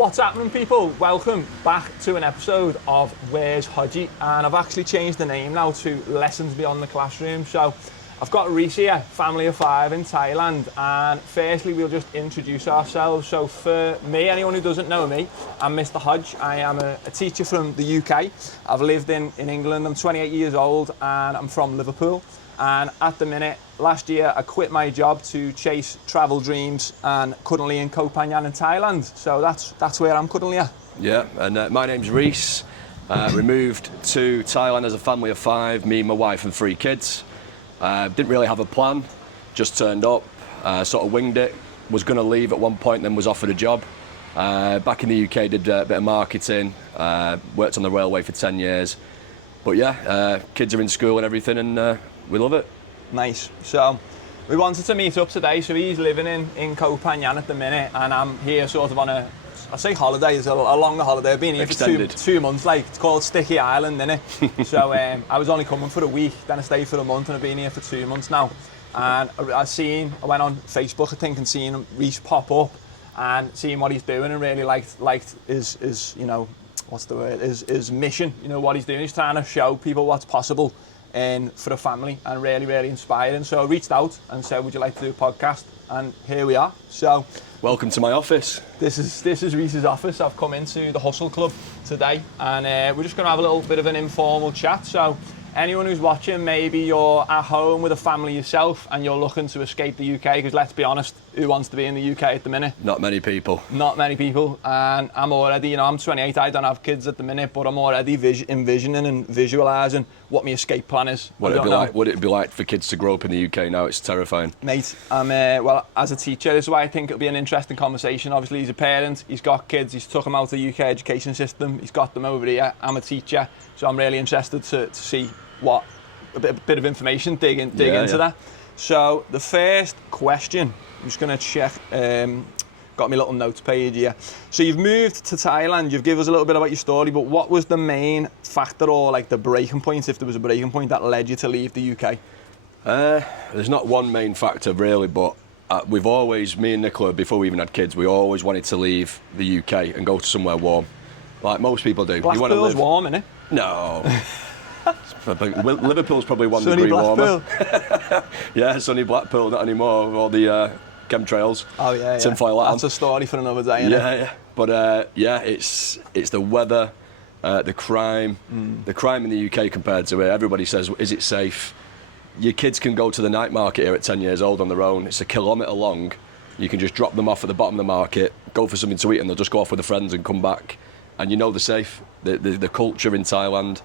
What's happening, people? Welcome back to an episode of Reece Hodge, and I've actually changed the name now to Lessons Beyond the Classroom. So I've got Reece here, family of 5 in Thailand, and firstly we'll just introduce ourselves. So for me, anyone who doesn't know me, I'm Mr Hodge. I am a teacher from the UK. I've lived in England. I'm 28 years old and I'm from Liverpool. And at the minute, last year, I quit my job to chase travel dreams, and currently in Koh Phangan in Thailand. So that's where I'm currently at. Yeah, and my name's Reece. We moved to Thailand as a family of 5, me, my wife and 3 kids. Didn't really have a plan, just turned up, sort of winged it. Was going to leave at one point, then was offered a job. Back in the UK, did a bit of marketing, worked on the railway for 10 years. But yeah, kids are in school and everything, and we love it. Nice. So we wanted to meet up today. So he's living in Koh Phangan at the minute, and I'm here sort of on I say holiday, it's a longer holiday. I've been here Extended. for two months, like it's called Sticky Island, innit? So I was only coming for a week, then I stayed for a month, and I've been here for 2 months now. And I went on Facebook, I think, and seen Reece pop up and seeing what he's doing, and really liked his you know, what's the word, his mission, you know, what he's doing. He's trying to show people what's possible for a family, and really inspiring. So I reached out and said, would you like to do a podcast? And here we are. So welcome to my office. This is Reece's office. I've come into the Hustle Club today, and we're just going to have a little bit of an informal chat. So anyone who's watching, maybe you're at home with a family yourself and you're looking to escape the UK, because let's be honest, who wants to be in the UK at the minute? Not many people. Not many people. And I'm already, you know, I'm 28, I don't have kids at the minute, but I'm already envisioning and visualising what my escape plan is. What would it be like for kids to grow up in the UK now? It's terrifying. Mate, well, as a teacher, this is why I think it'll be an interesting conversation. Obviously, he's a parent, he's got kids, he's took them out of the UK education system, he's got them over here. I'm a teacher, so I'm really interested to see what a bit of information, dig into that. So the first question, I'm just going to check, got my little notes page here. So you've moved to Thailand, you've given us a little bit about your story, but what was the main factor, or like the breaking point, if there was a breaking point, that led you to leave the UK? There's not one main factor really, but we've always, me and Nicola, before we even had kids, we always wanted to leave the UK and go to somewhere warm, like most people do. Blackpool's warm, innit? No. Liverpool's probably 1 sunny degree Blackpool. Warmer. Yeah, sunny Blackpool, not anymore, with all the chemtrails. Oh yeah. Tinfoil hat. That's a story for another day, innit? Yeah. But it's the weather, the crime. The crime in the UK compared to here. Everybody says, is it safe? Your kids can go to the night market here at 10 years old on their own. It's 1 kilometre long. You can just drop them off at the bottom of the market, go for something to eat, and they'll just go off with their friends and come back. And you know they're safe. The culture in Thailand.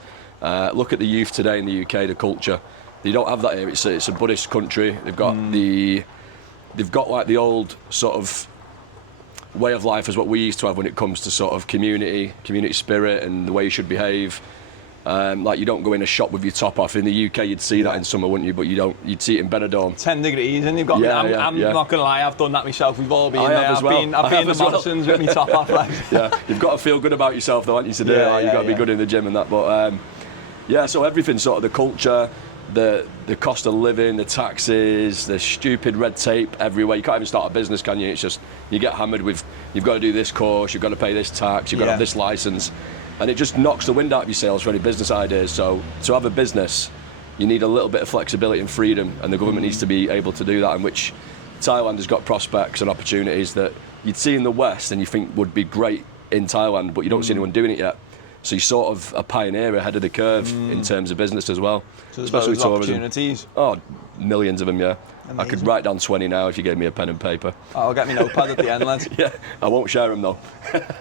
Look at the youth today in the UK, the culture. They don't have that here. It's a Buddhist country. They've got like the old sort of way of life as what we used to have when it comes to sort of community spirit and the way you should behave. Like you don't go in a shop with your top off. In the UK, you'd see that in summer, wouldn't you? But you don't. You'd see it in Benidorm. 10 degrees, and you've got. I'm not gonna lie. I've done that myself. We've all been there. I've been the Morrisons with my top off. Like. Yeah, you've got to feel good about yourself, though, aren't you? To do it. Like, you've got to be good in the gym and that. But yeah, so everything, sort of the culture, the cost of living, the taxes, the stupid red tape everywhere. You can't even start a business, can you? It's just you get hammered with. You've got to do this course. You've got to pay this tax. You've got to have this license. And it just knocks the wind out of your sails for any business ideas. So to have a business, you need a little bit of flexibility and freedom, and the government needs to be able to do that, in which Thailand has got prospects and opportunities that you'd see in the West and you think would be great in Thailand, but you don't see anyone doing it yet. So you're sort of a pioneer ahead of the curve in terms of business as well. So especially with opportunities. Oh, millions of them, yeah. Amazing. I could write down 20 now if you gave me a pen and paper. I'll get my notepad at the end, lads. Yeah, I won't share them though.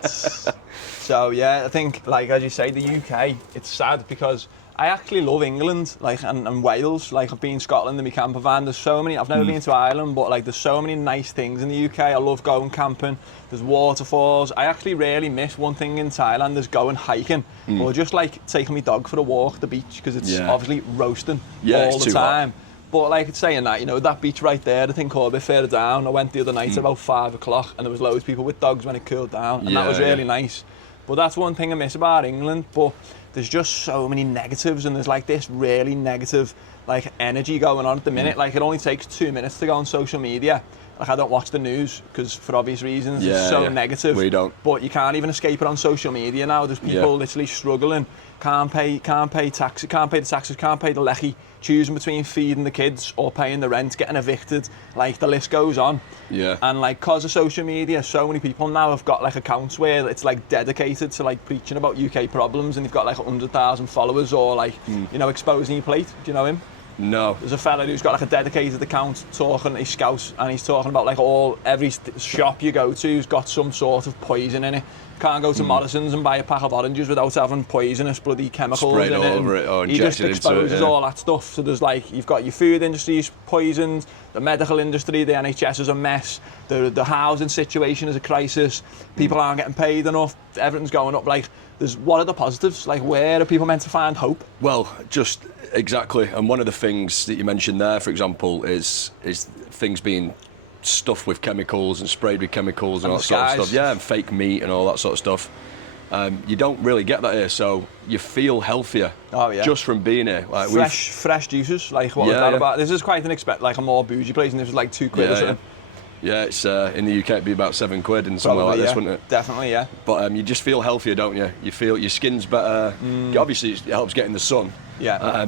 So yeah, I think, like as you say, the UK, it's sad because I actually love England, like and Wales. Like I've been in Scotland in my camper van. There's so many. I've never been to Ireland, but like there's so many nice things in the UK. I love going camping. There's waterfalls. I actually really miss one thing in Thailand is going hiking, or just like taking my dog for a walk at the beach, because it's obviously roasting all the time. Hot. But like it's saying that, you know, that beach right there, I think a bit further down. I went the other night at about 5 o'clock, and there was loads of people with dogs when it cooled down, and that was really nice. But that's one thing I miss about England. But there's just so many negatives, and there's like this really negative like energy going on at the minute. Like it only takes 2 minutes to go on social media Like, I don't watch the news because, for obvious reasons, Yeah, it's so yeah. negative. We don't. But you can't even escape it on social media now. There's people literally struggling, can't pay the taxes, can't pay the lecky, choosing between feeding the kids or paying the rent, getting evicted. Like, the list goes on. Yeah. And like, cause of social media, so many people now have got like accounts where it's like dedicated to like preaching about UK problems, and they've got like 100,000 followers, or like you know, exposing your plate. Do you know him? No. There's a fella who's got like a dedicated account talking, he's Scouse, and he's talking about like every shop you go to has got some sort of poison in it. Can't go to Morrison's and buy a pack of oranges without having poisonous bloody chemicals Sprayed in all it. over it or He just injected into it, exposes all that stuff. So there's like, you've got your food industry's poisoned, the medical industry, the NHS is a mess, the housing situation is a crisis, people aren't getting paid enough, everything's going up. Like, what are the positives? Like, where are people meant to find hope? Well, just exactly. And one of the things that you mentioned there, for example, is things being stuffed with chemicals and sprayed with chemicals and all that sort of stuff. Yeah, and fake meat and all that sort of stuff. You don't really get that here, so you feel healthier just from being here. Like fresh juices, like what was that about? This is quite like a more bougie place, and this was like £2 or something. Yeah, it's in the UK it'd be about £7 in somewhere like this, wouldn't it? Definitely, yeah. But you just feel healthier, don't you? You feel your skin's better. Obviously, it helps getting the sun. Yeah.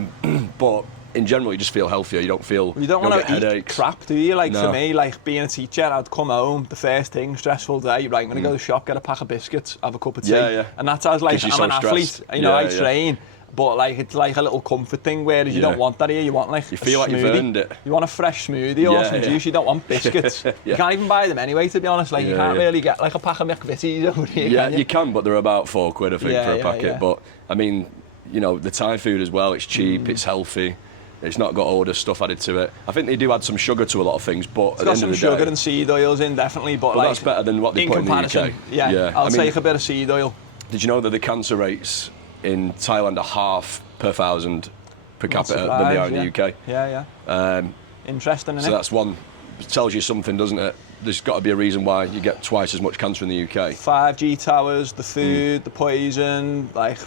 But in general, you just feel healthier. You don't feel. You don't want to eat headaches. crap, do you? Like, No. for me, like being a teacher, I'd come home, the first thing, stressful day, right, I'm going to go to the shop, get a pack of biscuits, have a cup of tea. Yeah. And that's as like, I'm an athlete, you know, I train. But like, it's like a little comfort thing, whereas you don't want that here. You want like you feel like you've earned it. You want a fresh smoothie or some juice. You don't want biscuits. You can't even buy them anyway, to be honest. Like, you can't really get like a pack of McVitie's over here. Yeah, you can, but they're about £4, I think, for a packet. Yeah. But I mean, you know, the Thai food as well. It's cheap. It's healthy. It's not got all the stuff added to it. I think they do add some sugar to a lot of things, but it's got some sugar and seed oils in, definitely. But like, that's better than what they put in the UK. Yeah, I'll take a bit of seed oil. Did you know that the cancer rates in Thailand are half per 1,000 per capita than they are in the UK? Yeah. Interesting, isn't so it? that's one. It tells you something, doesn't it? There's got to be a reason why you get twice as much cancer in the UK. 5G towers, the food, the poison, like,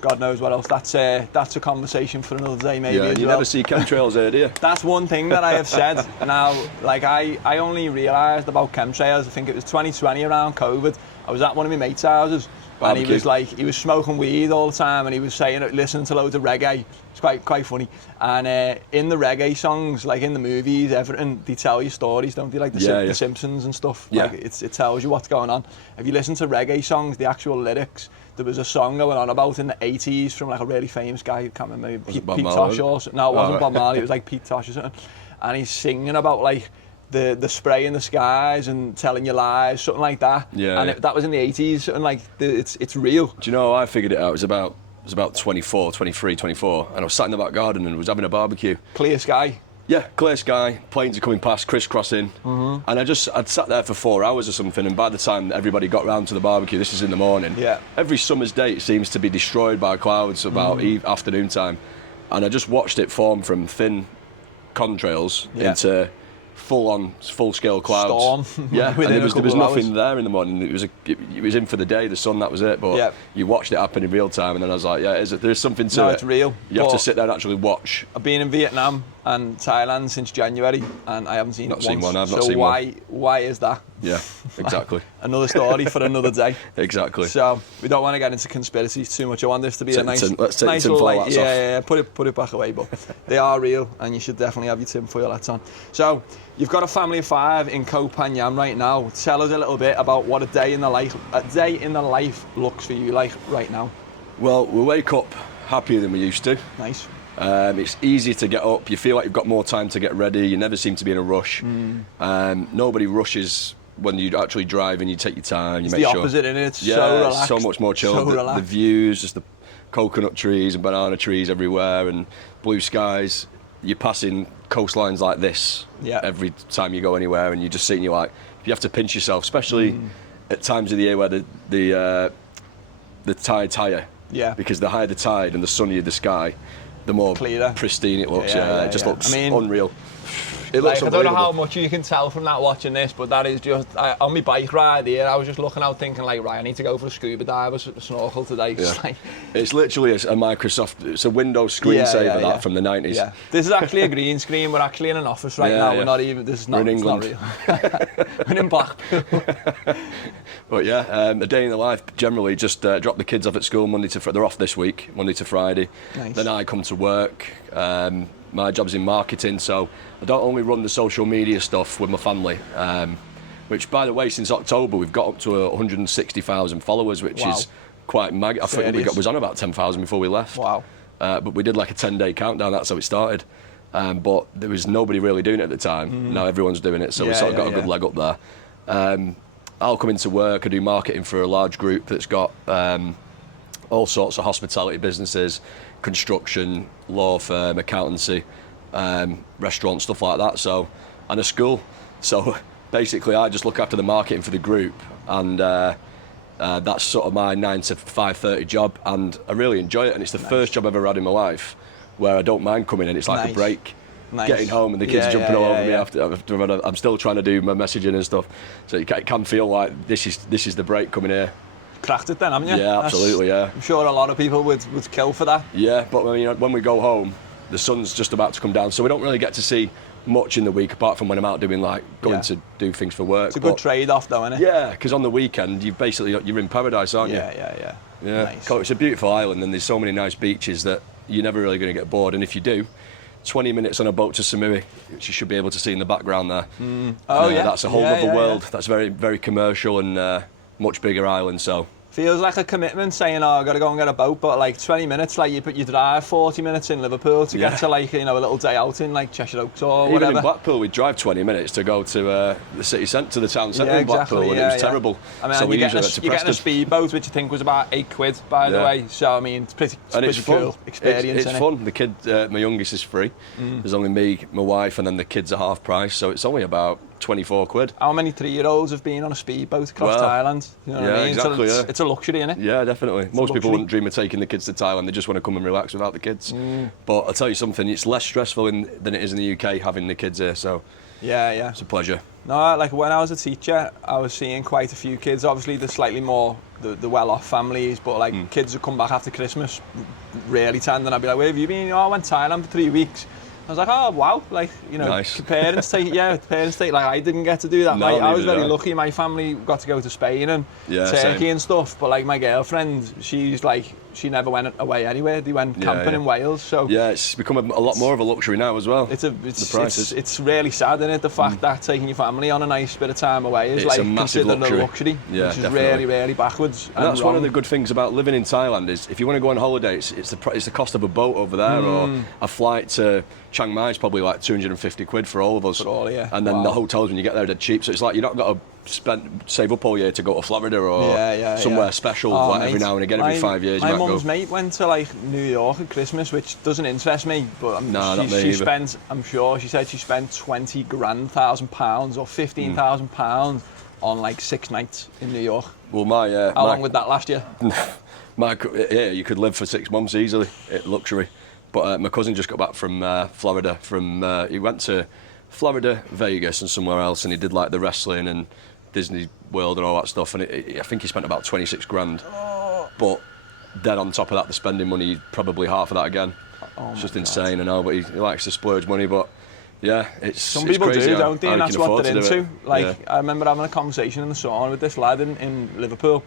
God knows what else. That's a conversation for another day, maybe. Yeah, you never see chemtrails here, do you? That's one thing that I have said. Now, like, I only realised about chemtrails, I think it was 2020 around COVID. I was at one of my mates' houses. Barbecue. And he was like, he was smoking weed all the time, and he was saying, listening to loads of reggae. It's quite funny. And in the reggae songs, like in the movies, everything, they tell you stories, don't they? Like the Simpsons and stuff. Yeah. Like, it tells you what's going on. If you listen to reggae songs, the actual lyrics, there was a song going on about in the 80s from like a really famous guy, I can't remember, Pete Tosh or something. No, it wasn't Bob Marley, it was like Pete Tosh or something. And he's singing about like the spray in the skies and telling you lies, something like that. Yeah. And that was in the 80s, and like, it's real. Do you know how I figured it out? It was about 23, 24, and I was sat in the back garden and was having a barbecue. Clear sky. Yeah, clear sky, planes are coming past, crisscrossing, and I'd sat there for 4 hours or something, and by the time everybody got round to the barbecue, this is in the morning, every summer's day it seems to be destroyed by clouds about afternoon time, and I just watched it form from thin contrails into full-scale clouds. Storm. Yeah, and there was nothing hours. there in the morning. It was in for the day, the sun, that was it. But you watched it happen in real time, and then I was like, there's something to it. No, it's real. You have to sit there and actually watch. I've been in Vietnam and Thailand since January, and I haven't seen it once. I've not seen one. Why is that? Yeah, exactly. Another story for another day. Exactly. So we don't want to get into conspiracies too much. I want this to be a nice little light. off. Yeah. Put it back away. But they are real, and you should definitely have your tinfoil hats on. So you've got a family of 5 in Koh Phangan right now. Tell us a little bit about what a day in the life looks for you like right now. Well, we wake up happier than we used to. Nice. It's easier to get up. You feel like you've got more time to get ready. You never seem to be in a rush. Nobody rushes when you actually drive, and you take your time. It's the opposite, isn't it? It's so relaxed. So much more chill. The views, just the coconut trees and banana trees everywhere, and blue skies. You're passing coastlines like this every time you go anywhere, and you just sit and you're like, you have to pinch yourself, especially at times of the year where the tide's higher. Yeah. Because the higher the tide and the sunnier the sky, the more clearer, pristine it looks. It just looks unreal. It looks I don't know unbelievable. how much you can tell from that watching this, but that is just on my bike ride here. I was just looking out thinking like, right, I need to go for a scuba dive or snorkel today. Yeah. It's literally a Microsoft. It's a Windows screensaver from the 90s. Yeah. This is actually a green screen. We're actually in an office right now. We're not even. This is not. We're in England. It's not real. We're in Blackpool. But yeah, a day in the life. Generally, just drop the kids off at school Monday to. They're off this week, Monday to Friday. Nice. Then I come to work. My job's in marketing, so I don't only run the social media stuff with my family. Which, by the way, since October we've got up to 160,000 followers, which is quite I think we was on about 10,000 before we left. Wow. But we did like a 10-day countdown. That's how it started. But there was nobody really doing it at the time. Now everyone's doing it, so we sort of got a good leg up there. I'll come into work. I do marketing for a large group that's got all sorts of hospitality businesses, construction, law firm, accountancy, restaurants, stuff like that. So, and a school. So basically, I just look after the marketing for the group, and that's sort of my 9 to 5:30 job, and I really enjoy it. And it's the first job I've ever had in my life where I don't mind coming in. It's like a break. Getting home and the kids jumping all over me after I'm still trying to do my messaging and stuff, so it can feel like this is the break coming here. Cracked it then, haven't you? Yeah, absolutely. Yeah, I'm sure a lot of people would kill for that. Yeah, but when we go home, the sun's just about to come down, so we don't really get to see much in the week apart from when I'm out doing going to do things for work. It's a good trade-off though, isn't it? Yeah, because on the weekend you're in paradise, aren't you? Yeah. Nice. It's a beautiful island, and there's so many nice beaches that you're never really going to get bored, and if you do, 20 minutes on a boat to Samui, which you should be able to see in the background there. That's a whole other world. That's very, very commercial and much bigger island. So feels like a commitment saying, oh, I've got to go and get a boat, but like 20 minutes, like you drive 40 minutes in Liverpool to get to like, a little day out in like Cheshire Oaks or whatever. Even in Blackpool, we'd drive 20 minutes to go to the city centre, to the town centre in Blackpool, and it was terrible. I mean, so you're getting a speedboat, which I think was about £8, by the way. So I mean, it's pretty cool experience. It's fun. The kid, my youngest, is free. There's only me, my wife, and then the kids are half price, so it's only about £24. How many 3-year-olds have been on a speedboat across Thailand? You know what I mean? Exactly. It's a luxury, isn't it? Yeah, definitely. Most people wouldn't dream of taking the kids to Thailand. They just want to come and relax without the kids. But I'll tell you something, it's less stressful than it is in the UK having the kids here, so yeah, it's a pleasure. No, like when I was a teacher, I was seeing quite a few kids. Obviously, the slightly more the well-off families, but like kids would come back after Christmas, really tanned, and I'd be like, "Where have you been?" "Oh, I went to Thailand for 3 weeks." I was like, oh wow, like nice. parents take, like I didn't get to do that. No, I was very lucky. My family got to go to Spain and Turkey and stuff, but like my girlfriend, she's like, she never went away anywhere. They went camping in Wales. So it's become a lot more of a luxury now as well. It's really sad, isn't it? The fact that taking your family on a nice bit of time away is like considered a luxury, which is really, really backwards. And that's one of the good things about living in Thailand is if you want to go on holiday, it's the cost of a boat over there, or a flight to Chiang Mai is probably like £250 for all of us. And then the hotels when you get there are cheap, so it's like you're not got to save up all year to go to Florida or somewhere special every now and again, every 5 years. My mum's mate went to like New York at Christmas, which doesn't interest me, but I'm sure she said she spent £20,000 or £15,000 on like 6 nights in New York. Well, how long would that last you? You could live for 6 months easily. Luxury. But my cousin just got back from Florida. He went to Florida, Vegas, and somewhere else, and he did like the wrestling and Disney World and all that stuff. And I think he spent about 26 grand. But then on top of that, the spending money, probably half of that again. It's just insane, I know. But he likes to splurge money. But yeah, some people do, don't they? And that's what they're into. I remember having a conversation in the sauna with this lad in Liverpool,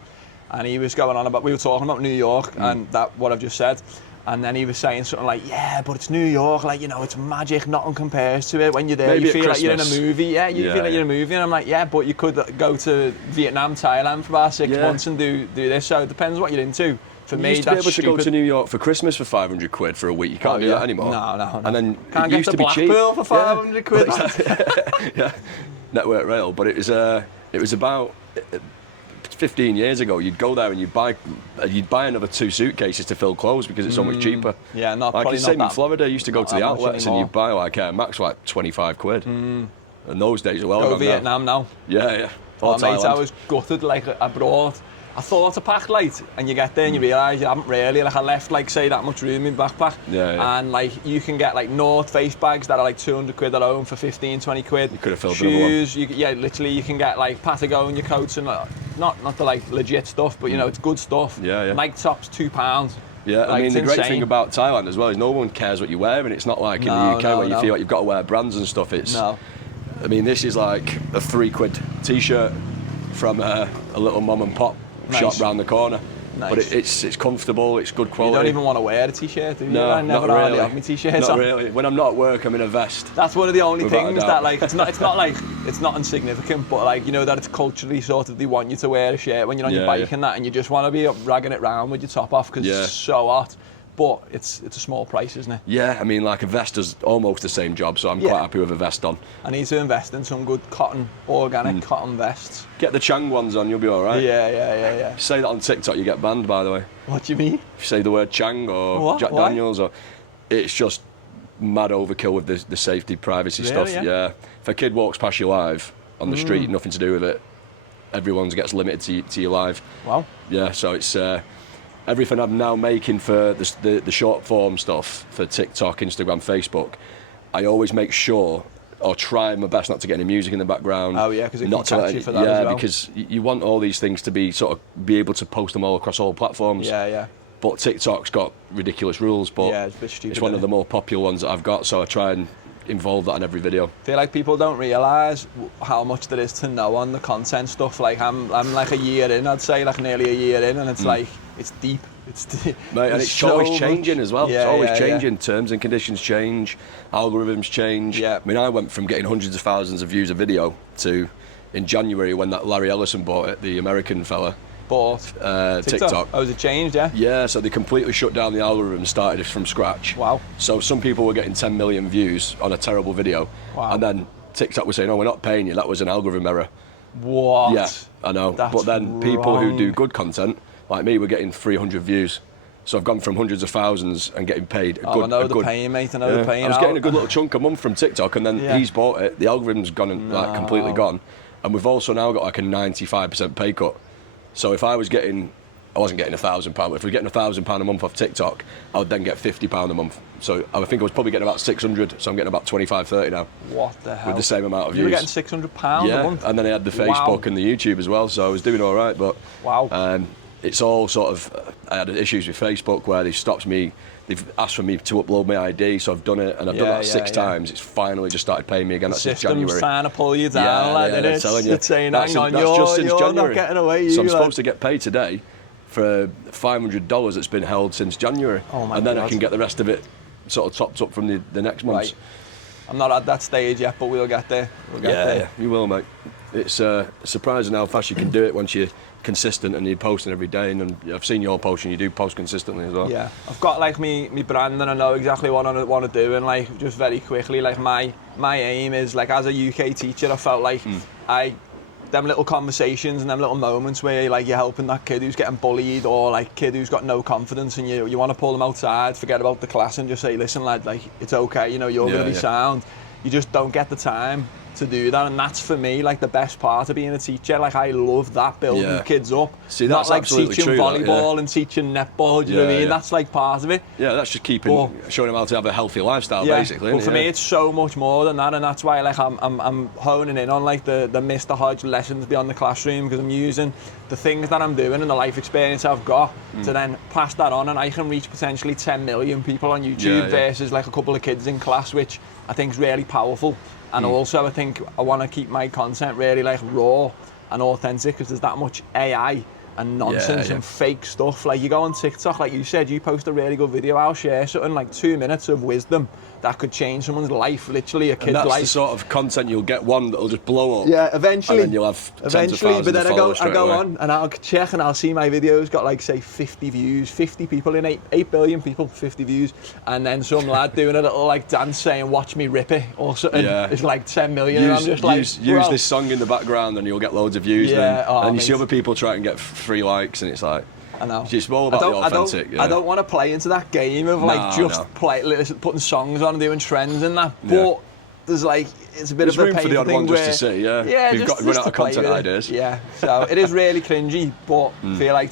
and he was going on about. We were talking about New York and what I've just said. And then he was saying something like, yeah, but it's New York, like, it's magic, nothing compares to it. When you're there, maybe you feel like you're in a movie. Yeah, you feel like you're in a movie. And I'm like, yeah, but you could go to Vietnam, Thailand for about 6 months and do this. So it depends what you're into. For me, used to be able to go to New York for Christmas for £500 for a week. You can't do that anymore. No. And then can't get to Blackpool for £500. Yeah, Network Rail. But it was about 15 years ago. You'd go there and you'd buy another 2 suitcases to fill clothes because it's so much cheaper. Yeah, probably not that. In Florida, you used to go to the outlets and you'd buy like max like £25. And those days are well gone. Vietnam now. Yeah. Oh, mate, I was gutted. Like I brought I thought to pack light, and you get there and you realise you haven't really. Like I left like say that much room in my backpack, and like you can get like North Face bags that are like 200 quid at home for 15, 20 quid. You could have filled shoes. Literally you can get like Patagonia coats and not the like legit stuff, but you know it's good stuff. Nike tops £2. Yeah, I mean the great thing about Thailand as well is no one cares what you wear, and it's not like in the UK where you feel like you've got to wear brands and stuff. It's I mean, this is like a £3 t-shirt from a little mom and pop shop round the corner. But it's comfortable, it's good quality. You don't even want to wear a t-shirt, do you? No, I never not really. have my t-shirts not on. really. When I'm not at work, I'm in a vest. That's one of the only things that like it's not insignificant, but like you know that it's culturally sort of they want you to wear a shirt when you're on your bike and that, and you just want to be ragging it round with your top off because it's so hot. But it's a small price, isn't it? Yeah, I mean, like a vest does almost the same job, so I'm quite happy with a vest on. I need to invest in some good organic cotton vests. Get the Chang ones on, you'll be all right. Yeah. If you say that on TikTok, you get banned, by the way. What do you mean? If you say the word Chang or Jack Daniels, or it's just mad overkill with the safety, privacy stuff. Yeah. If a kid walks past you live on the street, nothing to do with it, everyone gets limited to your live. Wow. Yeah, so it's... everything I'm now making for the short form stuff for TikTok, Instagram, Facebook, I always make sure or try my best not to get any music in the background. Oh yeah, because it can catch you for that as well. Because you want all these things to be be able to post them all across all platforms. Yeah. But TikTok's got ridiculous rules, but it's a bit stupid, it's one of the more popular ones that I've got, so I try and involve that in every video. I feel like people don't realise how much there is to know on the content stuff. Like I'm like a year in, I'd say, like nearly a year in, and it's like it's deep. It's deep. Mate, and it's always changing as well. It's always changing. Terms and conditions change, algorithms change. I mean, I went from getting hundreds of thousands of views a video to in January when that Larry Ellison bought it, the American fella. Bought TikTok. Oh, has it changed? Yeah, so they completely shut down the algorithm, started it from scratch. Wow. So some people were getting 10 million views on a terrible video. Wow. And then TikTok was saying, "Oh, we're not paying you. That was an algorithm error." What? Yeah, I know. But then people who do good content, like me, were getting 300 views. So I've gone from hundreds of thousands and getting paid a good... I know they're paying, mate. I know they're paying. I was getting a good little chunk a month from TikTok, and then he's bought it. The algorithm's gone and like completely gone. And we've also now got like a 95% pay cut. So if I wasn't getting £1,000, but if we're getting £1,000 a month off TikTok, I would then get £50 a month. So I think I was probably getting about 600, so I'm getting about 25, 30 now. What the hell? With the same amount of views. You were getting £600 a month? And then I had the Facebook and the YouTube as well, so I was doing all right. But it's all sort of, I had issues with Facebook where they've stopped me, they've asked for me to upload my ID, so I've done it, and I've done that 6 times. It's finally just started paying me again. That's since January. The system's trying to pull you down, they're telling you. It's saying, hang on, that's just since you're January. not getting away. So I'm supposed to get paid today for $500 that's been held since January. Oh my and then God. I can get the rest of it sort of topped up from the next month. Right. I'm not at that stage yet, but we'll get there. Yeah, you will, mate. It's surprising how fast you can do it once you're consistent and you're posting every day. And I've seen your post, and you do post consistently as well. Yeah, I've got like me brand, and I know exactly what I want to do. And like just very quickly, like my aim is like as a UK teacher, I felt like them little conversations and them little moments where like you're helping that kid who's getting bullied or like kid who's got no confidence, and you want to pull them outside, forget about the class, and just say, listen lad, like it's okay, you know, you're going to be sound. You just don't get the time to do that, and that's for me like the best part of being a teacher. Like I love that, building kids up. See, that's not like absolutely teaching true, volleyball and teaching netball, do you know what I mean? That's like part of it. Yeah, that's just showing them how to have a healthy lifestyle, basically. But for me, it's so much more than that, and that's why like I'm honing in on like the Mr Hodge lessons beyond the classroom, because I'm using the things that I'm doing and the life experience I've got to then pass that on, and I can reach potentially 10 million people on YouTube versus like a couple of kids in class, which I think is really powerful. And also, I think I want to keep my content really like raw and authentic, because there's that much AI and nonsense and fake stuff. Like you go on TikTok, like you said, you post a really good video, I'll share something like 2 minutes of wisdom that could change someone's life, literally a kid's life. And that's the sort of content you'll get, one that'll just blow up. Yeah, eventually. And then you'll have tens of thousands but then of followers I go on and I'll check and I'll see my videos got like say 50 views, 50 people in 8 billion people, 50 views, and then some lad doing a little like dance saying "Watch me rip it" or something. It's like 10 million. And I'm just use this song in the background and you'll get loads of views. And you see other people try and get 3 likes, and it's like, I know. It's all about the authentic. I don't want to play into that game of like putting songs on and doing trends and that. But there's like, it's a bit There's of a room for the painful odd thing one where, just to see, yeah. yeah, You've just, got run just out to of play content with it. ideas. Yeah, so it is really cringy, but I feel like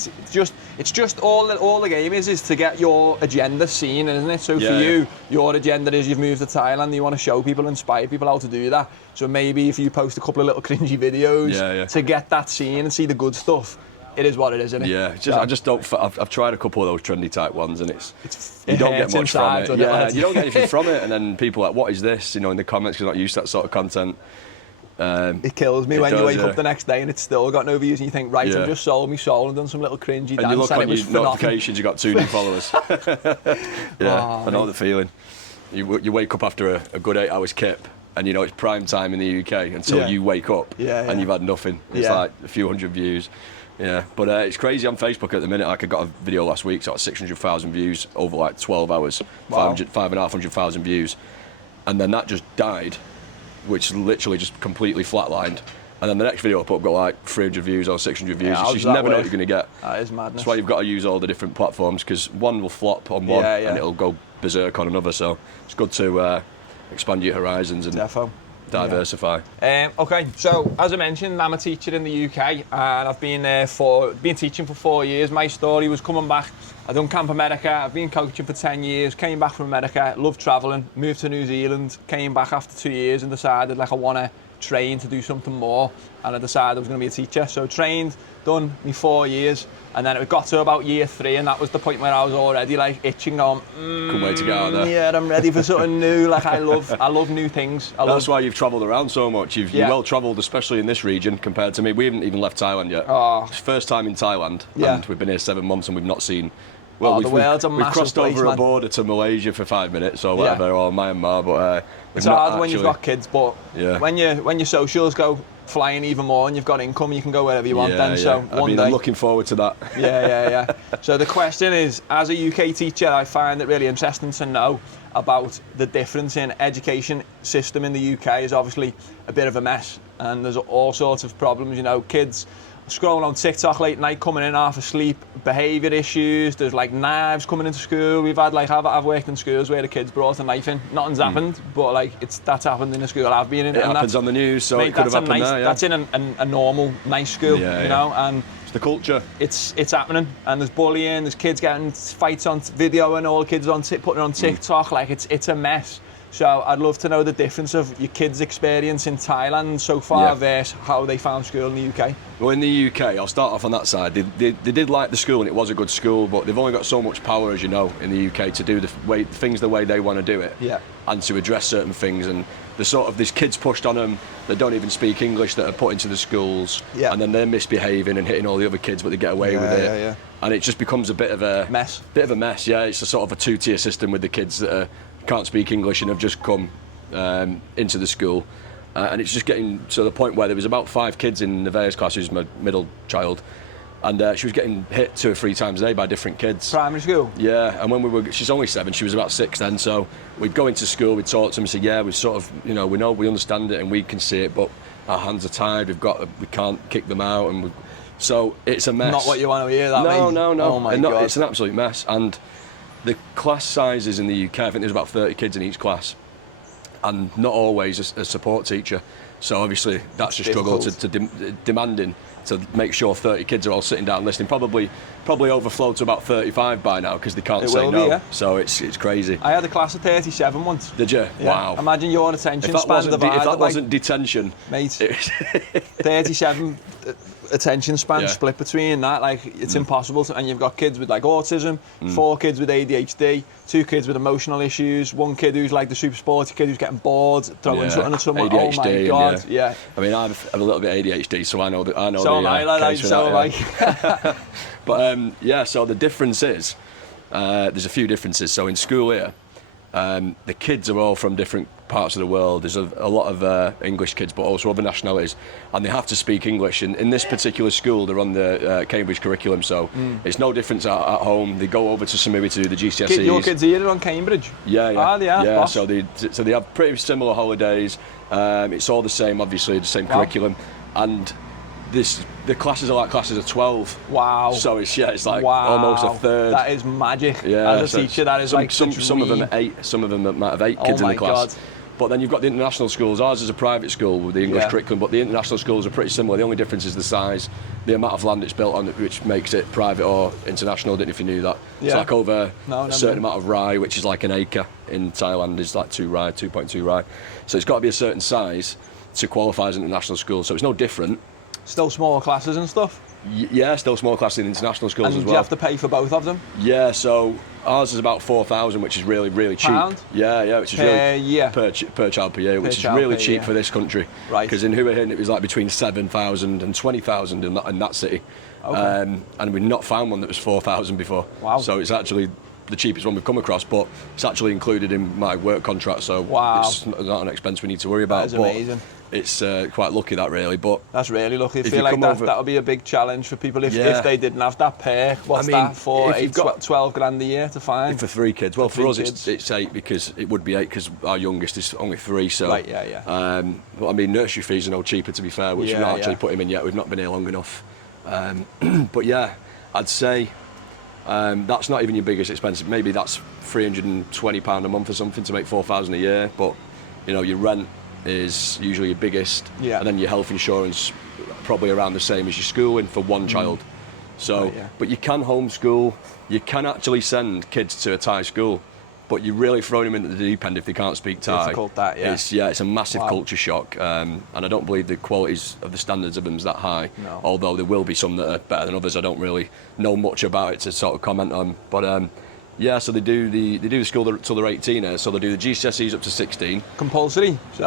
it's just all the game is to get your agenda seen, isn't it? So for you, your agenda is you've moved to Thailand, you want to show people, inspire people how to do that. So maybe if you post a couple of little cringy videos to get that seen and see the good stuff, it is what it is, isn't it? Yeah, I just don't. I've tried a couple of those trendy type ones, and you don't get much from it. Yeah, you don't get anything from it, and then people are like, "What is this?" You know, in the comments, because they're not used to that sort of content. It kills me when you wake up the next day and it's still got no views, and you think, right, I've just sold me soul and done some little cringy dance, and you look on it was your notifications, you got 2 new followers. I know the feeling. You wake up after a good 8 hours kip, and you know it's prime time in the UK until you wake up and you've had nothing. It's like a few hundred views. Yeah, but it's crazy on Facebook at the minute. Like I got a video last week, so 600,000 views over like 12 hours, 5,500 views, and then that just died, which literally just completely flatlined. And then the next video I put got like 300 views or 600 views. You just never know what you're going to get. That is madness. That's why you've got to use all the different platforms, because one will flop on one and it'll go berserk on another. So it's good to expand your horizons and diversify. Okay, so as I mentioned, I'm a teacher in the UK, and I've been teaching for 4 years. My story was coming back. I done Camp America. I've been coaching for 10 years. Came back from America. Loved travelling. Moved to New Zealand. Came back after 2 years and decided like I want to train to do something more. And I decided I was going to be a teacher. So trained, done me 4 years, and then it got to about year 3, and that was the point where I was already like itching, going, couldn't wait to get out there. Yeah, I'm ready for something new. Like I love new things. That's why you've travelled around so much. You're well travelled, especially in this region compared to me. We haven't even left Thailand yet. It's first time in Thailand, and we've been here 7 months and we've not seen. Well, the world's a massive we've crossed place, over man. a border to Malaysia for 5 minutes or whatever, or Myanmar, but it's hard when you've got kids. But when your socials go flying even more and you've got income, you can go wherever you want. So one day, I'm looking forward to that. Yeah. So the question is, as a UK teacher, I find it really interesting to know about the difference in education system in the UK. Is obviously a bit of a mess, and there's all sorts of problems. You know, kids scrolling on TikTok late night, coming in half asleep, behaviour issues, there's like knives coming into school. We've had like, I've worked in schools where the kids brought a knife in. Nothing's happened, but like that's happened in a school I've been in. It happens on the news, so it could have happened there, That's in a normal, nice school, you know, and it's the culture. It's happening, and there's bullying, there's kids getting fights on video, and all the kids putting it on TikTok, like it's a mess. So I'd love to know the difference of your kids' experience in Thailand so far versus how they found school in the UK. Well, in the UK, I'll start off on that side. They did like the school, and it was a good school, but they've only got so much power, as you know, in the UK to do things the way they want to do it, and to address certain things. And there's sort of these kids pushed on them that don't even speak English that are put into the schools, and then they're misbehaving and hitting all the other kids, but they get away with it. And it just becomes a bit of a mess. It's a sort of a two-tier system with the kids that can't speak English and have just come into the school, and it's just getting to the point where there was about 5 kids in Nevaeh's class, who's my middle child, and she was getting hit 2 or 3 times a day by different kids. Primary school? Yeah, and she's only 7, she was about 6 then, so we'd go into school, we'd talk to them and say, we sort of, you know, we understand it and we can see it, but our hands are tied, we can't kick them out, and so it's a mess. Not what you want to hear, that No. Oh my God. It's an absolute mess. And the class sizes in the UK, I think there's about 30 kids in each class, and not always a support teacher. So obviously that's a struggle demanding to make sure 30 kids are all sitting down listening. Probably overflow to about 35 by now because they can't say no. So it's crazy. I had a class of 37 once. Did you? Yeah. Wow. Imagine your attention span divided. If that wasn't detention, mate. 37 attention span split between that, like it's impossible to, and you've got kids with like autism, 4 kids with ADHD, 2 kids with emotional issues, 1 kid who's like the super sporty kid who's getting bored, throwing something at someone. ADHD, oh my God, I mean, I have a little bit of ADHD, so I know that. So am I. But so the difference is, there's a few differences. So in school here, the kids are all from different parts of the world. There's a lot of English kids, but also other nationalities, and they have to speak English. And in this particular school, they're on the Cambridge curriculum, so it's no difference at home. They go over to Samui to do the GCSEs. Your kids here are on Cambridge? Yeah. So they have pretty similar holidays. It's all the same, obviously, the same curriculum, and the classes are like classes of 12. Wow. So it's like almost a third. That is magic. Yeah. As a teacher, that is some of them are 8. Some of them might have 8 kids in the class. God. But then you've got the international schools. Ours is a private school with the English curriculum, but the international schools are pretty similar. The only difference is the size, the amount of land it's built on, which makes it private or international. I don't know if you knew that. It's like over a certain amount of rai, which is like an acre in Thailand, is like 2.2 rai. So it's got to be a certain size to qualify as an international school. So it's no different. Still small classes and stuff? Yeah, still small class in international schools as well. And do you have to pay for both of them? Yeah, so ours is about 4,000, which is really, really cheap. Pound? Yeah, which is per child per year, which is really cheap for this country. Right. Because in Hua Hin it was like between 7,000 and 20,000 in that city. Okay. And we've not found one that was 4,000 before. Wow. So it's actually the cheapest one we've come across, but it's actually included in my work contract, so it's not an expense we need to worry about. That is amazing. It's quite lucky that really, but that's really lucky. I feel like that'll be a big challenge for people if they didn't have that perk. What's that for? 12 grand a year to find? For 3 kids. Well, for us it's 8 because it would be 8 because our youngest is only 3. So right, but I mean, nursery fees are no cheaper to be fair, which we've not actually put him in yet. We've not been here long enough. But yeah, I'd say that's not even your biggest expense. Maybe that's £320 a month or something to make 4,000 a year. But you know, your rent is usually your biggest, and then your health insurance probably around the same as your schooling for one child. So, but you can homeschool. You can actually send kids to a Thai school, but you're really throwing them into the deep end if they can't speak Thai. Difficult that, It's a massive culture shock, and I don't believe the qualities of the standards of them is that high. No. Although there will be some that are better than others. I don't really know much about it to sort of comment on, but. So they do the school till they're 18, so they do the GCSEs up to 16. Compulsory? So,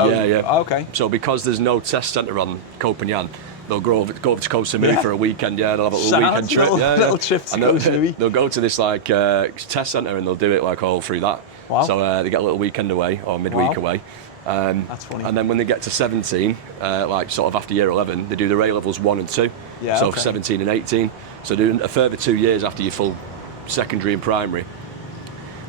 okay. So because there's no test centre on Koh Phangan, they'll go over to Koh Samui for a weekend. Yeah, they'll have a little weekend trip. Little trip to Koh Samui. They'll go to this like test centre and they'll do it like all through that. Wow. So they get a little weekend away or midweek away. That's funny. And then when they get to 17, like sort of after year 11, they do their A levels 1 and 2. Yeah. So for 17 and 18, so doing a further 2 years after your full secondary and primary,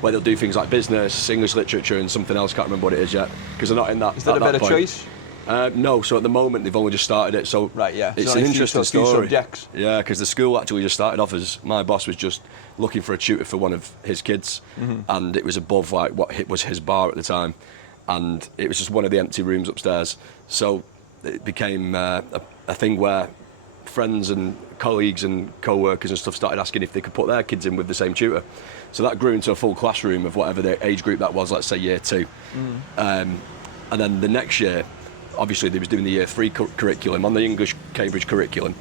where they'll do things like business, English literature, and something else. Can't remember what it is yet because they're not in that. Is there a better choice? No. So at the moment they've only just started it. So it's so an interesting story. Subjects. Yeah, because the school actually just started off as my boss was just looking for a tutor for one of his kids, and it was above like what was his bar at the time, and it was just one of the empty rooms upstairs. So it became a thing where friends and colleagues and co-workers and stuff started asking if they could put their kids in with the same tutor. So that grew into a full classroom of whatever the age group that was, let's say year 2. And then the next year, obviously they was doing the year 3 curriculum on the English Cambridge curriculum.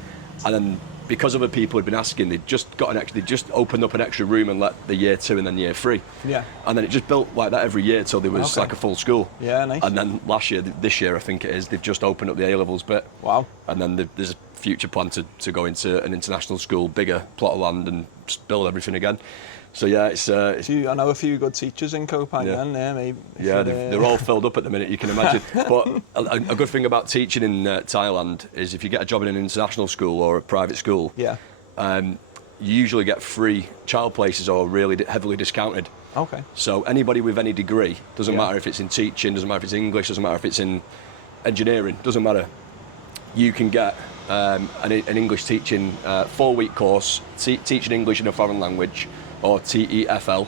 And then because other people had been asking, they just opened up an extra room and let the year 2 and then year 3. Yeah. And then it just built like that every year till there was like a full school. Yeah, nice. And then this year I think it is, they've just opened up the A levels bit. Wow. And then there's a future plan to go into an international school, bigger plot of land and build everything again. So yeah, it's I know a few good teachers in Koh Phangan there, maybe. Yeah, they're all filled up at the minute, you can imagine. But a good thing about teaching in Thailand is if you get a job in an international school or a private school, you usually get free child places or really heavily discounted. Okay. So anybody with any degree, doesn't matter if it's in teaching, doesn't matter if it's English, doesn't matter if it's in engineering, doesn't matter. You can get an English teaching 4-week course, teaching English in a foreign language, or TEFL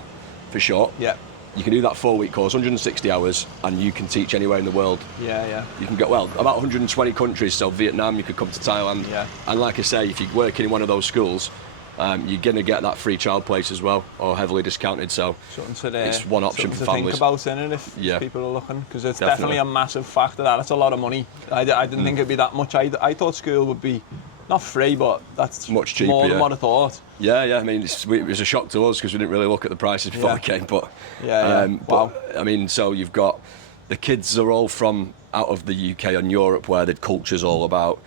for short. Yeah. You can do that 4-week course, 160 hours, and you can teach anywhere in the world. Yeah. You can go, about 120 countries, so Vietnam, you could come to Thailand. Yeah. And like I say, if you're working in one of those schools, you're going to get that free child place as well, or heavily discounted, so it's one option for families. Think about, isn't it, if people are looking, because it's definitely a massive factor. That's a lot of money. I didn't think it'd be that much. I thought school would be not free, but that's much cheaper, more than what I thought. Yeah. I mean, it was a shock to us because we didn't really look at the prices before we came. But wow. But I mean, so you've got the kids are all from out of the UK and Europe, where the culture's all about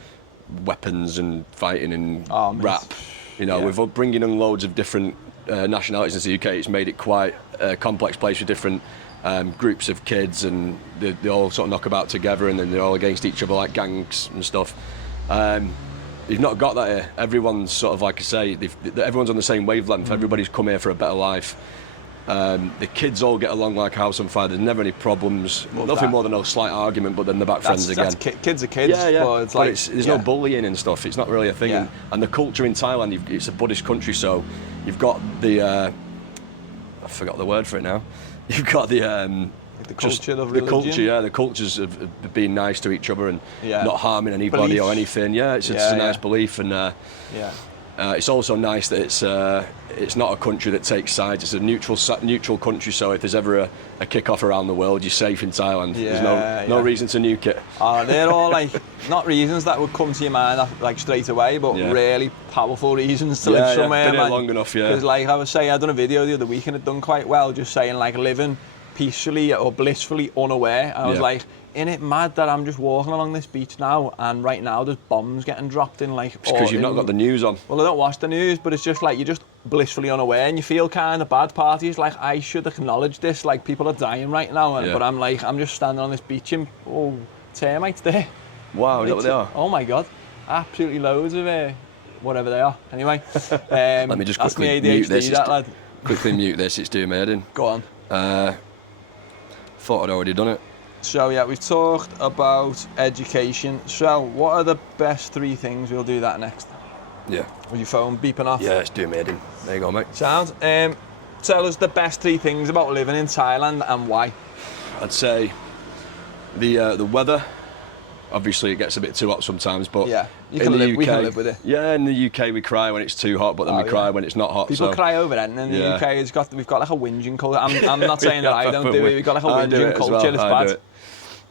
weapons and fighting and rap. You know, we're bringing in loads of different nationalities into the UK. It's made it quite a complex place with different groups of kids, and they all sort of knock about together, and then they're all against each other like gangs and stuff. You've not got that here. Everyone's sort of, like I say, everyone's on the same wavelength. Everybody's come here for a better life. The kids all get along like a house on fire. There's never any problems. Nothing more than a slight argument, but then they're back friends again. Kids are kids. Yeah. But there's no bullying and stuff. It's not really a thing. Yeah. And the culture in Thailand, it's a Buddhist country, so you've got the I forgot the word for it now. You've got the Like the culture of the religion. culture, yeah, the cultures of being nice to each other and not harming anybody Beliefs. or anything. Yeah, it's a nice belief, and it's also nice that it's not a country that takes sides. It's a neutral country. So if there's ever a kick-off around the world, you're safe in Thailand. There's no reason to nuke it. They're all like not reasons that would come to your mind like straight away, but really powerful reasons to live somewhere. Been here long enough, Because like I was saying, I done a video the other week and it done quite well, just saying like living peacefully or blissfully unaware. And I was like, isn't it mad that I'm just walking along this beach now and right now there's bombs getting dropped in like... It's because you've not got the news on. Well, I don't watch the news, but it's just like you're just blissfully unaware and you feel kind of bad. Parties like, I should acknowledge this, like people are dying right now, but I'm like, I'm just standing on this beach and, termites there. Wow, is that what they are? Oh my God, absolutely loads of whatever they are. Anyway, let me just quickly mute this. Lad. Quickly mute this, it's doing my head in. Go on. Thought I'd already done it. So yeah, we've talked about education. So what are the best 3 things? We'll do that next. Yeah. With your phone beeping off? Yeah, it's doing my head in. There you go, mate. Sound. Tell us the best 3 things about living in Thailand and why. I'd say the weather. Obviously, it gets a bit too hot sometimes, but we can live with it. Yeah, in the UK we cry when it's too hot, but then we cry when it's not hot. People cry over it, and in the UK we've got like a whinging culture. I'm not saying that I don't do it. We've got like a whinging culture. It's bad.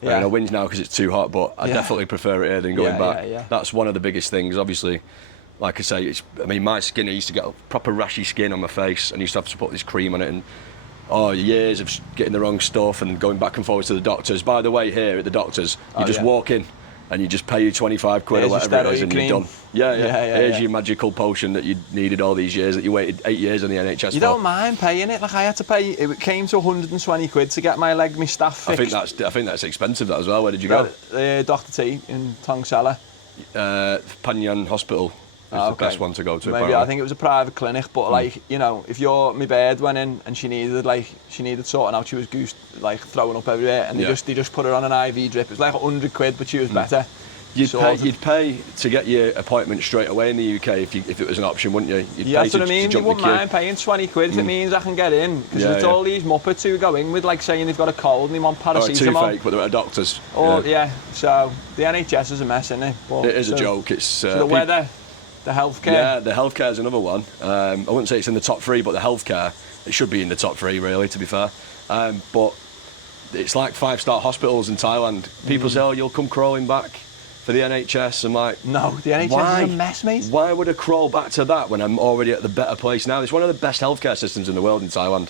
I whinge now because it's too hot, but I definitely prefer it here than going back. Yeah. That's one of the biggest things. Obviously, like I say, my skin. I used to get a proper rashy skin on my face, and I used to have to put this cream on it, and years of getting the wrong stuff and going back and forwards to the doctors. By the way, here at the doctors, you just walk in and you just pay you 25 quid or whatever it is, and you're done. Here's your magical potion that you needed all these years, that you waited 8 years on the NHS You don't mind paying it? Like I had to pay. It came to 120 quid to get my staff fixed. I think that's expensive, that as well. Where did you go? Dr. T in Tongsala. Panyan Hospital. It's the best one to go to. Maybe apparently. I think it was a private clinic, but like if my bird went in and she needed sorting out, she was throwing up everywhere, and they just put her on an IV drip. It was like 100 quid, but she was better. You'd pay to get your appointment straight away in the UK if it was an option, wouldn't you? That's what I mean. You wouldn't mind paying 20 quid if it means I can get in, because it's all these muppets who go in with saying they've got a cold and they want paracetamol. Or too fake, but they're at a doctor's. So the NHS is a mess, isn't it? It is a joke. It's the weather. The healthcare? Yeah, the healthcare is another one. I wouldn't say it's in the top 3, but the healthcare, it should be in the top 3, really, to be fair. But it's like 5-star hospitals in Thailand. People say, you'll come crawling back for the NHS. I'm like, no, the NHS is a mess, mate. Why would I crawl back to that when I'm already at the better place now? It's one of the best healthcare systems in the world in Thailand.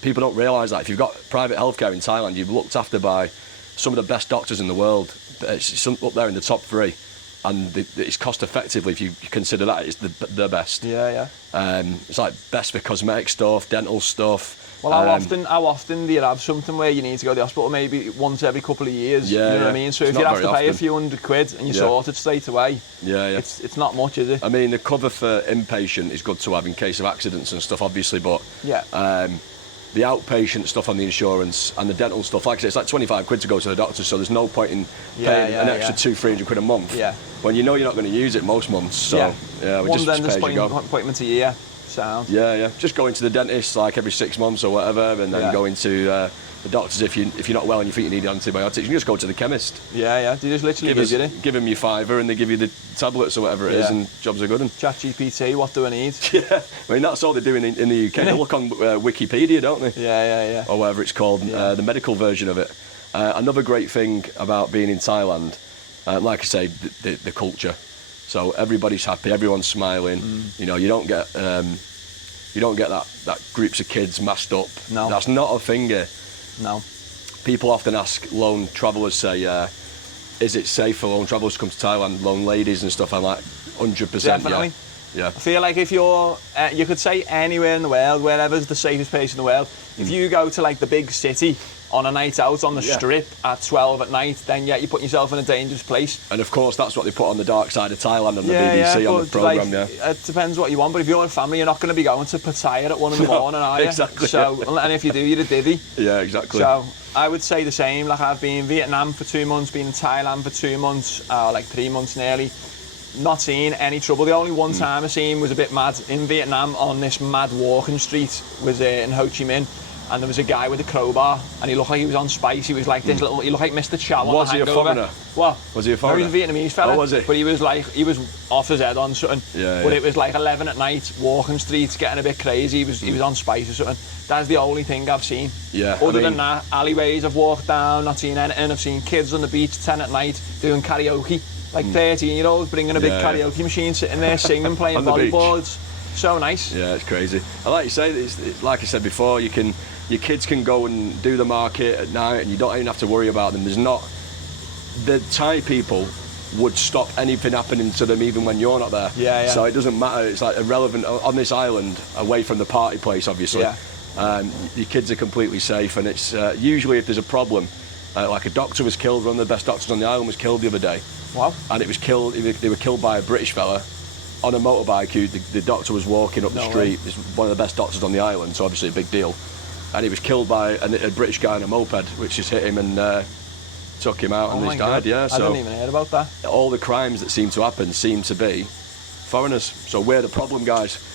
People don't realise that. If you've got private healthcare in Thailand, you're looked after by some of the best doctors in the world. It's up there in the top 3. And it's cost effectively if you consider that it's the best. It's like best for cosmetic stuff, dental stuff. Well, how often do you have something where you need to go to the hospital? Maybe once every couple of years. You know what I mean? So if you have to pay a few hundred quid and you sort it straight away, it's not much, is it? I mean, the cover for inpatient is good to have in case of accidents and stuff, obviously, but the outpatient stuff on the insurance and the dental stuff, like I say, it's like 25 quid to go to the doctor, so there's no point in paying an extra 200-300 quid a month when you know you're not going to use it most months. So we just pay as you go. Appointment a year. Sound. Just going to the dentist like every 6 months or whatever, and then going to the doctors if you're not well and you think you need antibiotics. You can just go to the chemist. They just literally give them your fiver and they give you the tablets or whatever it is, and jobs are good. And ChatGPT, what do I need? I mean that's all they do in the UK. They look on Wikipedia, don't they? Or whatever it's called, the medical version of it. Another great thing about being in Thailand, like I say, the culture. So everybody's happy, everyone's smiling. You know, you don't get that groups of kids massed up. No, that's not a thing here. No. People often ask lone travellers, say, is it safe for lone travellers to come to Thailand, lone ladies and stuff? I'm like, 100%. Definitely. Yeah. I feel like if you're, you could say anywhere in the world, wherever's the safest place in the world, if you go to the big city on a night out on the strip at 12 at night, then you're putting yourself in a dangerous place. And of course, that's what they put on the dark side of Thailand on the BBC on the programme, It depends what you want, but if you're a family, you're not going to be going to Pattaya at 1 in the morning, are you? Exactly. So, and if you do, you're a divvy. Yeah, exactly. So, I would say the same. I've been in Vietnam for 2 months, been in Thailand for 2 months, 3 months nearly. Not seeing any trouble. The only one time I seen was a bit mad in Vietnam on this mad walking street was in Ho Chi Minh. and there was a guy with a crowbar, and he looked like he was on spice. He was like this little. He looked like Mr Chow. Was he a foreigner? What? Was he a foreigner? No, he was a Vietnamese fella. Oh, was he? But he was off his head on something. Yeah, but yeah. it was like 11 at night, walking streets, getting a bit crazy. He was on spice or something. That's the only thing I've seen. Yeah. Other than that, alleyways I've walked down, not seen anything. I've seen kids on the beach 10 at night doing karaoke. Like 13-year-olds bringing a big karaoke machine, sitting there singing, playing On the volleyball. beach. It's so nice. Yeah, it's crazy. I like you say, it's like I said before, your kids can go and do the market at night, and you don't even have to worry about them. There's not the Thai people would stop anything happening to them even when you're not there. Yeah, yeah. So it doesn't matter. It's like irrelevant on this island, away from the party place, obviously. Yeah. Your kids are completely safe, and it's usually if there's a problem, like a doctor was killed. One of the best doctors on the island was killed the other day. Wow. And it was killed. They were killed by a British fella on a motorbike. The doctor was walking up the street. He's one of the best doctors on the island, so obviously a big deal. And he was killed by a British guy on a moped, which just hit him and took him out, and he's died. Yeah, so I didn't even hear about that. all the crimes that seem to happen seem to be foreigners. So we're the problem, guys.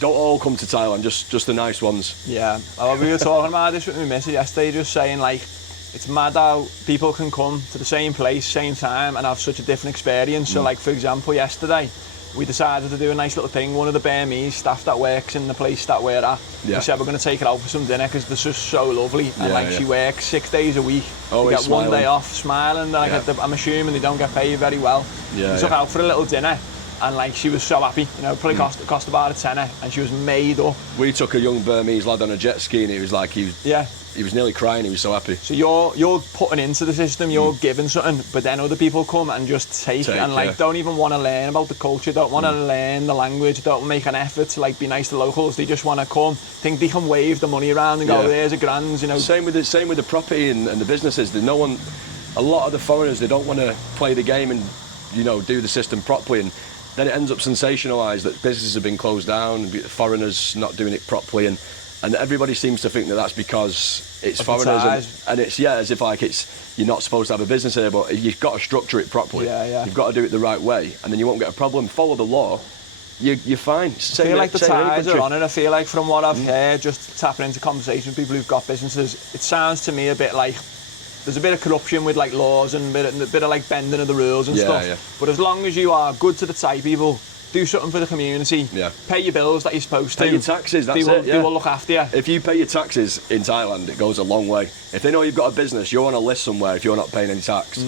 Don't all come to Thailand, just the nice ones. Yeah, we were talking about this with my missus yesterday, just saying like, it's mad how people can come to the same place, same time, and have such a different experience. So like, for example, yesterday, we decided to do a nice little thing. One of the Burmese staff that works in the place that we're at, we said we're going to take her out for some dinner because they're just so lovely. And she works 6 days a week. Always they get one day off, smiling. And I'm assuming they don't get paid very well. We took her out for a little dinner. And like, she was so happy, you know, probably cost about a tenner, and she was made up. We took a young Burmese lad on a jet ski, and he was like, he was nearly crying. He was so happy. So you're putting into the system, you're giving something, but then other people come and just take and like don't even want to learn about the culture, don't want to learn the language, don't make an effort to like be nice to locals. They just want to come, think they can wave the money around and go, there's a grand, you know. Same with the property and the businesses. There's no one. A lot of the foreigners, they don't want to play the game and, you know, do the system properly, and then it ends up sensationalised that businesses have been closed down, foreigners not doing it properly, and everybody seems to think that that's because it's foreigners, and it's as if like you're not supposed to have a business here, but you've got to structure it properly. You've got to do it the right way, and then you won't get a problem. Follow the law, you're fine. I feel like the Thais are on it. I feel like from what I've heard, just tapping into conversation with people who've got businesses, it sounds to me a bit like there's a bit of corruption with like laws and a bit of like bending of the rules and stuff. But as long as you are good to the Thai people, do something for the community, pay your bills that you're supposed to. Pay your taxes, that's it. They will look after you. If you pay your taxes in Thailand, it goes a long way. If they know you've got a business, you're on a list somewhere, if you're not paying any tax,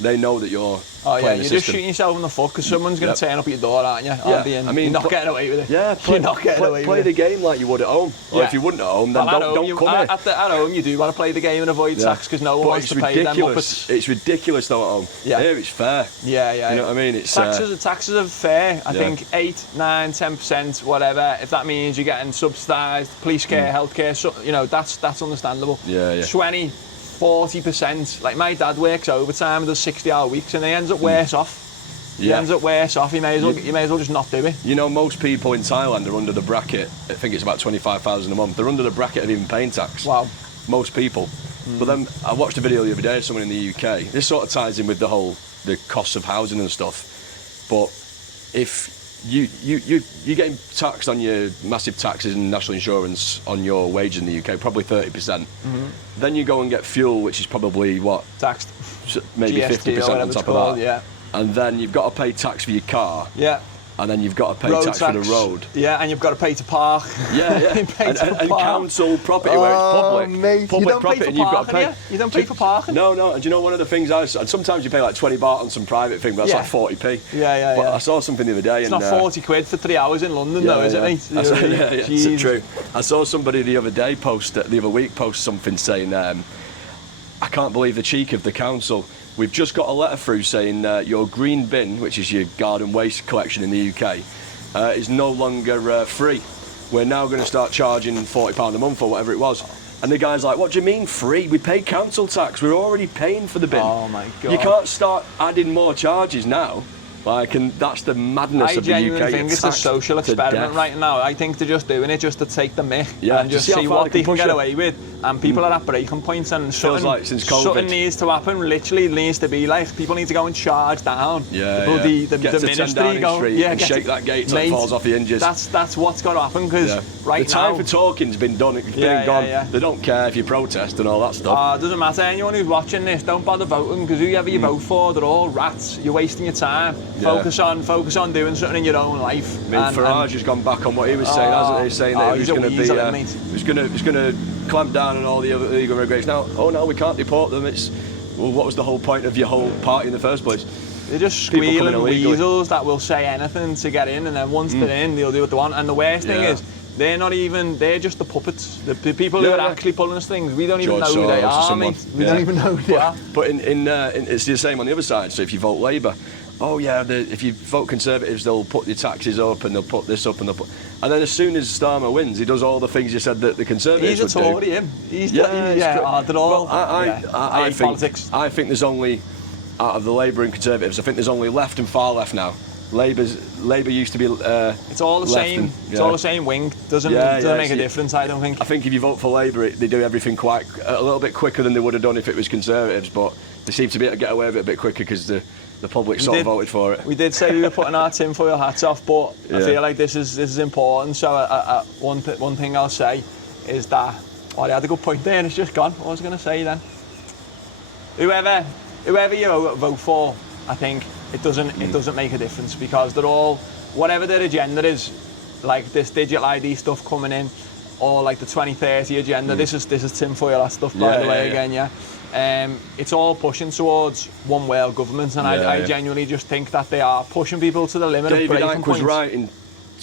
they know that you're playing the system. You're just shooting yourself in the foot because someone's going to turn up at your door, aren't you? I mean, you're not getting away with it. Yeah, play the game like you would at home. Or if you wouldn't at home, then don't come here. At home, you do want to play the game and avoid tax because no one wants to pay them muppets. It's ridiculous though at home. Here it's fair. You know what I mean? It's taxes are fair. I think 8, 9, 10%, whatever. If that means you're getting subsidised, police care, healthcare, so, you know, that's understandable. 20, 40%. Like my dad works overtime and does 60-hour weeks, and he ends up worse off. He ends up worse off. You may as well just not do it. You know, most people in Thailand are under the bracket. I think it's about 25,000 a month. They're under the bracket of even paying tax. Wow. Most people. But then I watched a video the other day of someone in the UK. This sort of ties in with the costs of housing and stuff. But if you're getting taxed on your massive taxes and national insurance on your wages in the UK, probably 30%. Then you go and get fuel, which is probably what? Taxed. Maybe GST 50% on top of that. Yeah. And then you've got to pay tax for your car. Yeah. And then you've got to pay tax for the road. Yeah, and you've got to pay to park. And council property where it's public. Mate. Public property, and you've got to pay. You don't pay for parking? No. And do you know one of the things and sometimes you pay like 20 baht on some private thing, but that's like 40p. But I saw something the other day. It's not 40 quid for 3 hours in London though, is it, mate? It's true. I saw somebody the other week post something saying, I can't believe the cheek of the council. We've just got a letter through saying your green bin, which is your garden waste collection in the UK, is no longer free. We're now going to start charging £40 a month or whatever it was. And the guy's like, what do you mean free? We pay council tax. We're already paying for the bin. Oh my God. You can't start adding more charges now. Like, and that's the madness I of the UK. genuinely think it's a social experiment right now. I think they're just doing it just to take the mick and just see what they can get away with. And people are at breaking points, and something needs to happen. Literally needs to be like, people need to go and charge down. The ministry go, and shake that gate till it falls off the hinges. That's what's got to happen, because right the now time for talking's been done. It's been gone. They don't care if you protest and all that stuff. It doesn't matter. Anyone who's watching this, don't bother voting, because whoever you vote for, they're all rats. You're wasting your time. Focus on doing something in your own life. I mean, Farage has gone back on what he was saying, hasn't he? Saying that he was going to be, he was going to clamp down on all the illegal immigrants. Now, no, we can't deport them. What was the whole point of your whole party in the first place? They're just squealing weasels that will say anything to get in, and then once they're in, they'll do what they want. And the worst thing is, they're just the puppets. The people who are actually pulling strings, we don't even know who they are, mate. We don't even know who they are. But it's the same on the other side. So if you vote Labour, if you vote Conservatives, they'll put your taxes up and they'll put this up and and then as soon as Starmer wins, he does all the things you said that the Conservatives would do. He's a Tory, him. They're all I think politics. I think there's only, out of the Labour and Conservatives, I think there's only left and far left now. Labour used to be. It's all the same. It's all the same wing. Doesn't make a difference. I don't think. I think if you vote for Labour, they do everything quite a little bit quicker than they would have done if it was Conservatives. But they seem to be able to get away with it a bit quicker because the public sort of voted for it. We did say we were putting our tinfoil hats off, but I feel like this is important. So one thing I'll say is that I had a good point there and it's just gone. What was I going to say then? Whoever you vote for, I think it doesn't make a difference, because they're all, whatever their agenda is, like this digital ID stuff coming in, or like the 2030 agenda. This is tinfoil hat stuff, by the way, again. It's all pushing towards one world government, and I genuinely just think that they are pushing people to the limit of breaking points. David Icke was right in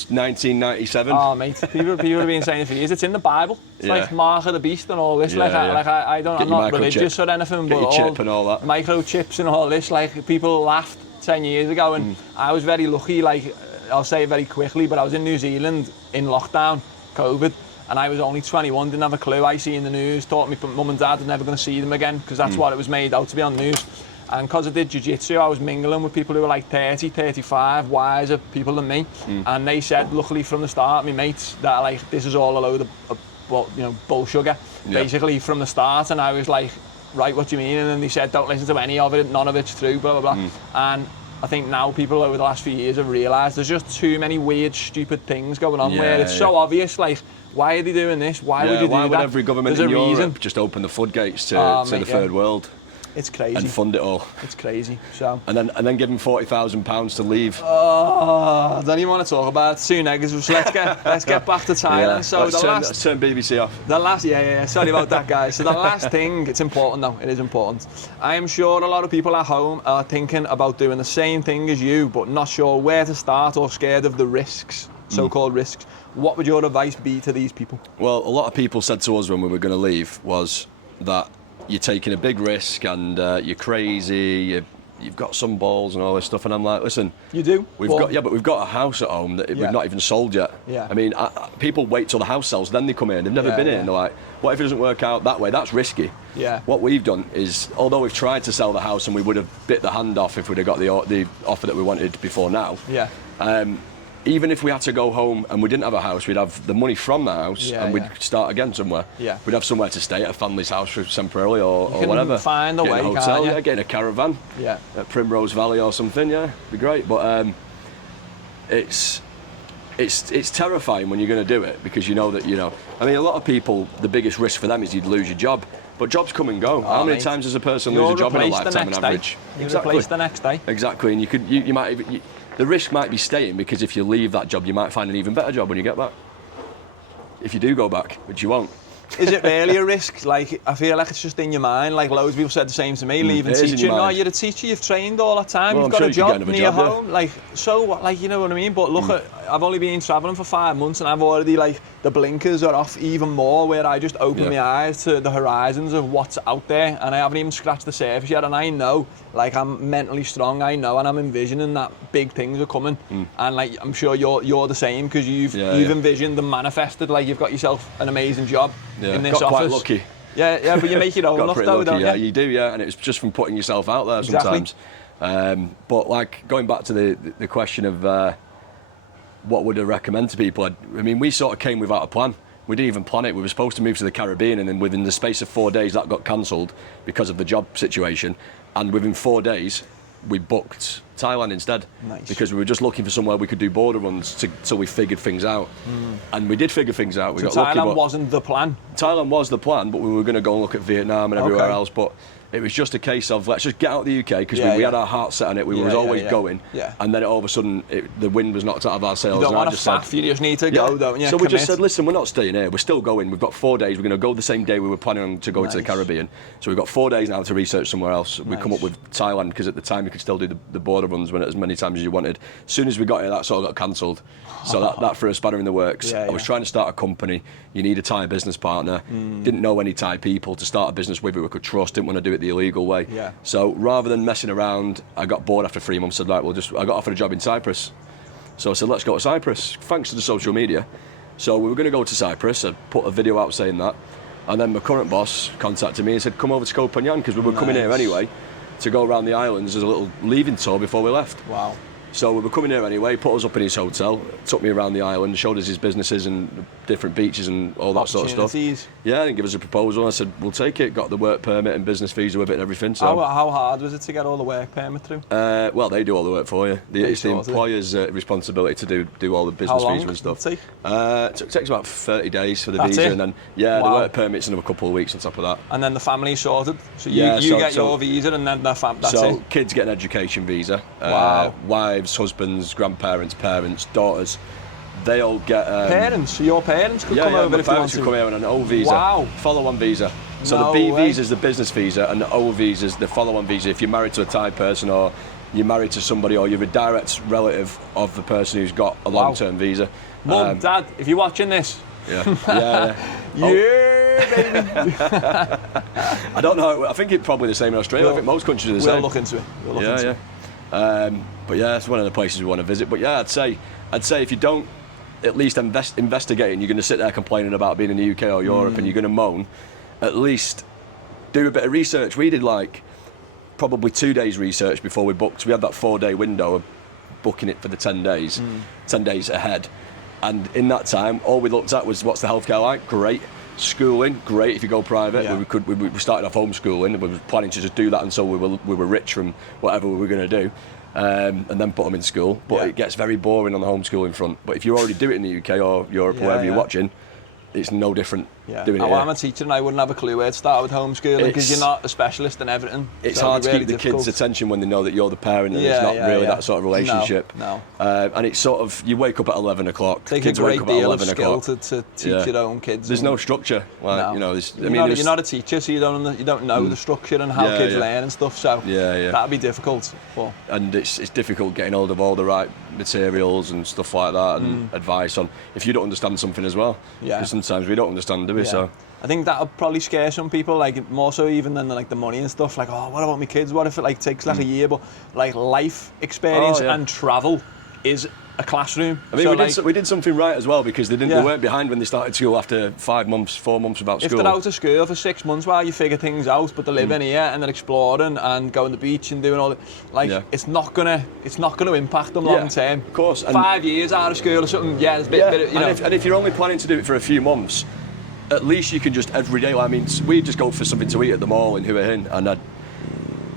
1997. Oh, mate, people have been saying it for years. It's in the Bible. It's like Mark of the Beast and all this. I'm not religious or anything, but all microchips and all this. Like, people laughed 10 years ago, and I was very lucky. Like, I'll say it very quickly, but I was in New Zealand in lockdown, COVID. And I was only 21, didn't have a clue. I see in the news, thought my mum and dad were never going to see them again, because that's what it was made out to be on the news. And because I did jiu-jitsu, I was mingling with people who were like 30, 35, wiser people than me. And they said, luckily from the start, my mates, that like, this is all a load of bull sugar, basically from the start. And I was like, right, what do you mean? And then they said, don't listen to any of it, none of it's true, blah, blah, blah. And I think now people over the last few years have realised there's just too many weird, stupid things going on where it's so obvious, like, why are they doing this? Why would you do that? Why would every government in Europe just open the floodgates to the third world? It's crazy. And fund it all. It's crazy. So. And then give them £40,000 to leave. I don't even want to talk about it. Too negative. So let's get back to Thailand. So let's turn BBC off. The last, sorry about that, guys. So the last thing, it's important though. It is important. I am sure a lot of people at home are thinking about doing the same thing as you, but not sure where to start or scared of the risks, so-called risks. What would your advice be to these people? Well, a lot of people said to us when we were going to leave was that you're taking a big risk and you're crazy, you've got some balls and all this stuff. And I'm like, listen, you do. But we've got a house at home that we've not even sold yet. Yeah. I mean, people wait till the house sells, then they come in. They've never been in. And they're like, what if it doesn't work out that way? That's risky. Yeah. What we've done is, although we've tried to sell the house and we would have bit the hand off if we'd have got the offer that we wanted before now. Yeah. Even if we had to go home and we didn't have a house, we'd have the money from the house and we'd start again somewhere. Yeah. We'd have somewhere to stay at a family's house temporarily or whatever. Find a way, get a hotel, get in a caravan at Primrose Valley or something, be great. But it's terrifying when you're going to do it, because you know that, I mean, a lot of people, the biggest risk for them is you'd lose your job. But jobs come and go. How many times does a person lose a job in a lifetime on average? You're replaced the next day. Exactly, and you might even... The risk might be staying, because if you leave that job, you might find an even better job when you get back. If you do go back, which you won't. Is it really a risk? Like, I feel like it's just in your mind. Like, loads of people said the same to me, leaving teaching. No, you're a teacher, you've trained all that time, you've got a job near home. Like, so what? Like, you know what I mean? But look, I've only been travelling for 5 months and I've already, like, the blinkers are off even more, where I just open my eyes to the horizons of what's out there, and I haven't even scratched the surface yet. And I know, like, I'm mentally strong, I know, and I'm envisioning that big things are coming. And, like, I'm sure you're the same, because you've envisioned and manifested, like, you've got yourself an amazing job in this office. Got quite lucky. Yeah, but you make your own luck though, don't you? Yeah, you do, and it's just from putting yourself out there sometimes. But like going back to the question of what would I recommend to people, I mean, we sort of came without a plan. We didn't even plan it. We were supposed to move to the Caribbean, and then within the space of 4 days that got cancelled because of the job situation, and within 4 days we booked Thailand instead. Nice. Because we were just looking for somewhere we could do border runs till we figured things out. And we did figure things out. We got lucky. Thailand wasn't the plan? Thailand was the plan, but we were going to go and look at Vietnam and everywhere else. But it was just a case of let's just get out of the UK, because we had our heart set on it. We were always going. Yeah. And then all of a sudden the wind was knocked out of our sails. You don't want to faff, you just need to go, don't you? So we just said, listen, we're not staying here, we're still going. We've got 4 days. We're going to go the same day we were planning on to go into the Caribbean. So we've got 4 days now to research somewhere else. We come up with Thailand, because at the time you could still do the border runs as many times as you wanted. As soon as we got here, that sort of got cancelled. So that threw a spanner in the works. I was trying to start a company. You need a Thai business partner. Didn't know any Thai people to start a business with who we could trust. Didn't want to do it the illegal way. So rather than messing around, I got bored after 3 months. Said, right, I got offered a job in Cyprus. So I said, let's go to Cyprus, thanks to the social media. So we were going to go to Cyprus. I put a video out saying that. And then my current boss contacted me and said, come over to Koh Phangan, because we were coming here anyway to go around the islands as a little leaving tour before we left. Wow. So we were coming here anyway, put us up in his hotel, took me around the island, showed us his businesses and different beaches and all that sort of stuff. Yeah, and give us a proposal. I said, we'll take it, got the work permit and business visa with it and everything. So how hard was it to get all the work permit through? Well, they do all the work for you. It's the employer's responsibility to do all the business visa and stuff. How long did it take? It takes about 30 days for the visa, and then the work permit's another couple of weeks on top of that. And then the family's sorted? So you get your visa and then that's it? So kids get an education visa. Wives, husbands, grandparents, parents, daughters, they all get... parents? So your parents could come over if you want to? Could come here on an O visa. Wow. Follow-on visa. So the B visa is the business visa, and the O visa is the follow-on visa. If you're married to a Thai person, or you're married to somebody, or you're a direct relative of the person who's got a long-term visa. Mum, Dad, if you're watching this... Yeah, baby. I don't know. I think it's probably the same in Australia. I think most countries are the same. We'll look into it. But yeah, it's one of the places we want to visit. But yeah, I'd say if you don't at least investigate, and you're going to sit there complaining about being in the UK or Europe and you're going to moan, at least do a bit of research. We did like probably 2 days research before we booked. We had that 4-day window of booking it for the 10 days, 10 days ahead. And in that time, all we looked at was, what's the healthcare like? Great. Schooling, great if you go private. We started off homeschooling, and we were planning to just do that until we were rich from whatever we were going to do, and then put them in school. But it gets very boring on the homeschooling front. But if you already do it in the UK or Europe or wherever you're watching, it's no different doing it here. I'm a teacher and I wouldn't have a clue where to start with homeschooling, because you're not a specialist in everything. It's hard to keep the kids' attention when they know that you're the parent, and it's not really that sort of relationship. No. And it's sort of, you wake up at 11 o'clock. Takes a great deal of skill to teach your own kids. There's no structure. Like, you're not a teacher, so you don't know the structure and how kids learn and stuff. So that'd be difficult. And it's difficult getting hold of all the right materials and stuff like that, and advice on if you don't understand something as well. Because sometimes we don't understand, do we? So I think that'll probably scare some people, like more so even than like the money and stuff. Like, oh, what about my kids? What if it like takes like a year? But like life experience and travel is a classroom. I mean, we did something right as well, because they weren't behind when they started school after 5 months, 4 monmonths without school. If they're out of school for 6 months while you figure things out, but they're living here and they're exploring and going to the beach and doing all that, it's not gonna impact them long term. Of course. 5 years out of school or something, there's a bit, And if you're only planning to do it for a few months, at least you can just every day. I mean, we'd just go for something to eat at the mall in Hua Hin, and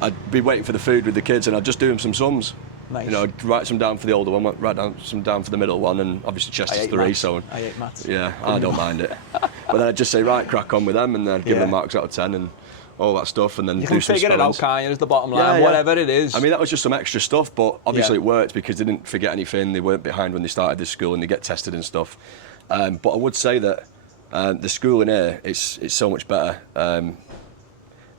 I'd be waiting for the food with the kids, and I'd just do them some sums. Nice. I'd write some down for the older one, write some down for the middle one, and obviously Chester's 3, so... I hate maths. Yeah, I don't mind it. But then I'd just say, right, crack on with them, and then give them marks out of 10 and all that stuff, and then you do some figure it out, can't you, is the bottom line, whatever it is. I mean, that was just some extra stuff, but obviously it worked, because they didn't forget anything, they weren't behind when they started this school, and they get tested and stuff. But I would say that the schooling here, it's so much better.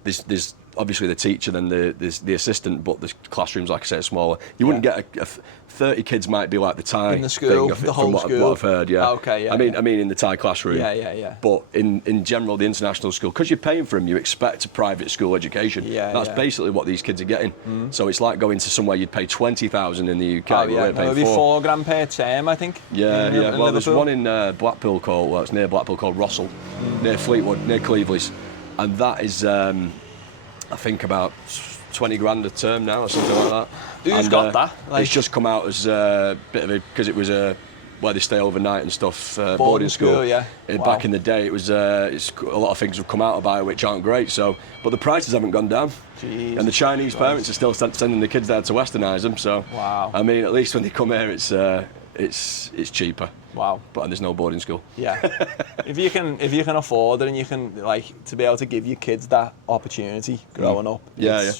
There's obviously the teacher, then the assistant, but the classrooms, like I say, are smaller. You wouldn't get 30 kids might be like the Thai in the school, thing, the whole from school. What I've heard, Okay, I mean in the Thai classroom. Yeah. But in general, the international school, because you're paying for them, you expect a private school education. That's basically what these kids are getting. So it's like going to somewhere you'd pay 20,000 in the UK. It'll be £4,000 per term, I think. Well, there's one in Blackpool it's near Blackpool called Rossall, near Fleetwood, near Cleveley's, and that is I think about 20 grand a term now or something like that. Who's got that? It's just come out as a bit of a, because it was where they stay overnight and stuff, boarding school. Yeah. Back in the day, it was a lot of things have come out about it which aren't great. So, but the prices haven't gone down. Jeez, and the Chinese parents are still sending the kids there to westernise them. So, wow. I mean, at least when they come here, it's cheaper. Wow. But there's no boarding school. Yeah. if you can afford it and you can to be able to give your kids that opportunity growing up. Yeah.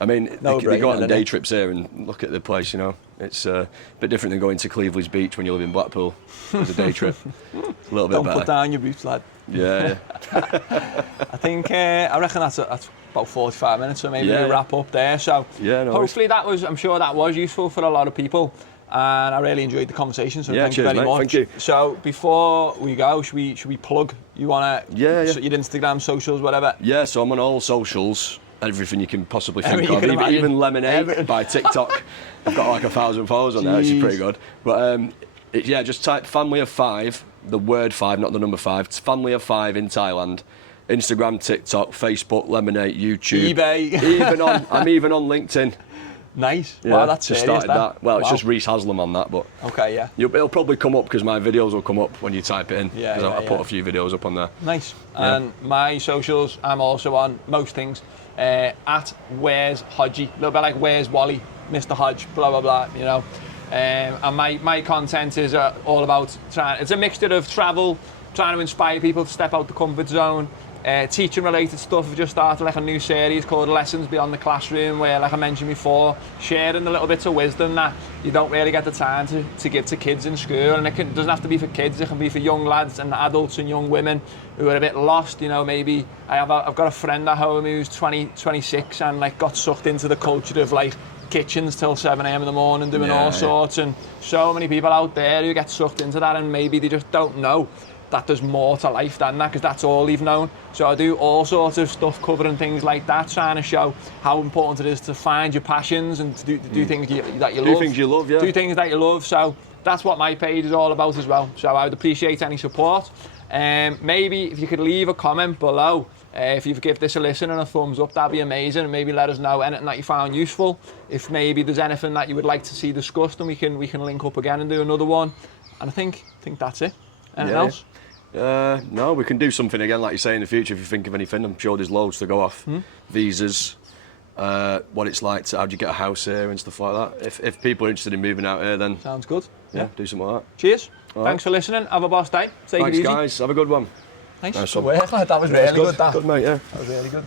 I mean, No they go brainer, on day trips here and look at the place, you know. It's a bit different than going to Cleveland's Beach when you live in Blackpool. It's a day trip. A little bit Don't better. put down your boots, lad. Yeah. I think, I reckon that's about 45 minutes, so maybe we wrap up there. So hopefully I'm sure that was useful for a lot of people. And I really enjoyed the conversation, so thank you very much. Thank you. So before we go, should we plug? You want to your Instagram, socials, whatever? Yeah, so I'm on all socials, everything you can possibly think Everything of, you can even Lemonade by TikTok. I've got like 1,000 followers on there, which is pretty good. But just type Family of 5, the word 5, not the number 5. It's Family of 5 in Thailand. Instagram, TikTok, Facebook, Lemonade, YouTube. eBay. I'm even on LinkedIn. Nice. Yeah, Wow, that's just serious, started that. Well, it's just Reece Haslam on that, but okay, yeah. It'll probably come up because my videos will come up when you type it in. Yeah, I put a few videos up on there. Nice. And my socials, I'm also on most things at Where's Hodgie, a little bit like Where's Wally, Mr Hodge, blah blah blah. You know, and my content is all about it's a mixture of travel, trying to inspire people to step out the comfort zone. Teaching related stuff. We've just started like a new series called Lessons Beyond the Classroom, where, like I mentioned before, sharing the little bits of wisdom that you don't really get the time to give to kids in school. And it doesn't have to be for kids, it can be for young lads and adults and young women who are a bit lost. You know, maybe I've got a friend at home who's 26 and like got sucked into the culture of like kitchens till 7 a.m. in the morning doing all sorts, and so many people out there who get sucked into that and maybe they just don't know that there's more to life than that, because that's all you've known. So I do all sorts of stuff covering things like that, trying to show how important it is to find your passions and to do things that you love. Do things you love, yeah. Do things that you love. So that's what my page is all about as well. So I would appreciate any support. Maybe if you could leave a comment below, if you give this a listen and a thumbs up, that'd be amazing. And maybe let us know anything that you found useful. If maybe there's anything that you would like to see discussed, and we can link up again and do another one. And I think that's it. Anything else? No, we can do something again, like you say, in the future if you think of anything. I'm sure there's loads to go off. Visas, what it's like how do you get a house here and stuff like that. If people are interested in moving out here, then sounds good. Yeah, do something like that. Cheers. All Thanks for listening. Have a boss day. Take it Thanks, easy. guys. Have a good one. Thanks. Nice Good work, lad. That was really good. Good, mate. Yeah. That was really good.